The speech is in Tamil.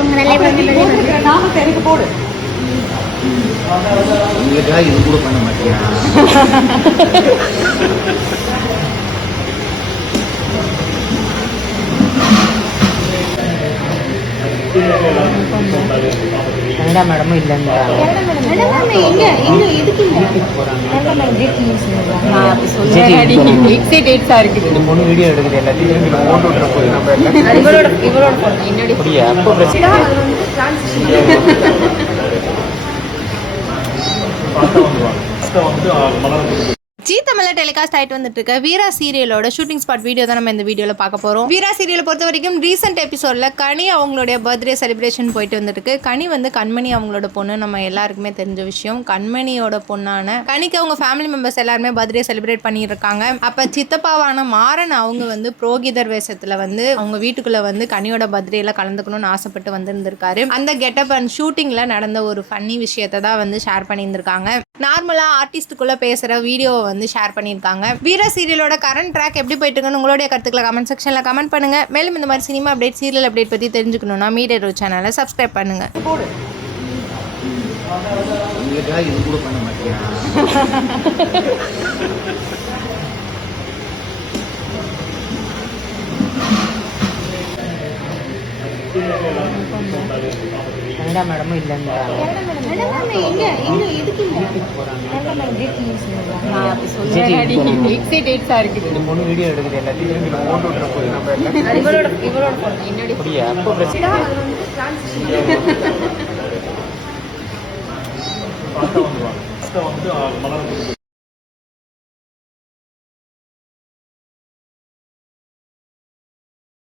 உங்க நல்ல எனக்கு போடு. உங்களுக்காக இது கூட பண்ண மாட்டேங்க. கனடா மேடமும் இல்லைன்னு இந்த பொண்ணு வீடியோ எடுக்குது எல்லாத்தையும் போட்டு விட்டுற போது நம்ம இவரோட அப்படியா அப்போ பிரச்சனை ஜி தமிழ்ல டெலிகாஸ்ட் ஆகிட்டு வந்துட்டு இருக்க வீரா சீரியலோட ஷூட்டிங் ஸ்பாட் வீடியோ தான் நம்ம இந்த வீடியோவில் பார்க்க போகிறோம். வீரா சீரியலை பொறுத்த வரைக்கும் ரீசெண்ட் எபிசோடில் கனி அவங்களுடைய பர்த்டே செலிப்ரேஷன் போயிட்டு வந்துருக்கு. கனி வந்து கண்மணி அவங்களோட பொண்ணு, நம்ம எல்லாருக்குமே தெரிஞ்ச விஷயம். கண்மணியோட பொண்ணான கனிக்கு அவங்க ஃபேமிலி மெம்பர்ஸ் எல்லாருமே பர்த்டே செலிப்ரேட் பண்ணியிருக்காங்க. அப்போ சித்தப்பாவான மாறன் அவங்க வந்து புரோகிதர் வேஷத்தில் வந்து அவங்க வீட்டுக்குள்ளே வந்து கனியோட பர்த்டேல கலந்துக்கணும்னு ஆசைப்பட்டு வந்திருந்திருக்காரு. அந்த கெட்டப் அண்ட் ஷூட்டிங்கில் நடந்த ஒரு ஃபன்னி விஷயத்தை தான் வந்து ஷேர் பண்ணியிருந்திருக்காங்க. நார்மலாக ஆர்டிஸ்ட்டுக்குள்ளே பேசுகிற வீடியோவை வந்து ஷேர் பண்ணியிருக்காங்க. வீரா சீரியலோட கரண்ட் ட்ராக் எப்படி போயிட்டு இருக்குன்னு உங்களுடைய கருத்துக்களை கமெண்ட் செக்ஷனில் கமெண்ட் பண்ணுங்க. மேலும் இந்த மாதிரி சினிமா அப்டேட், சீரியல் அப்டேட் பற்றி தெரிஞ்சுக்கணும்னா மீடியா சேனலை சப்ஸ்கிரைப் பண்ணுங்க. உங்களுக்காக இது கூட பண்ண மாட்டேங்க. கனடா மேடமும் இல்லைன்னு இந்த பொண்ணு வீடியோ எடுக்குது எல்லாத்தையும் போட்டு விட்டுற போது நம்ம இவரோட அப்படியா அப்போ பிரச்சனை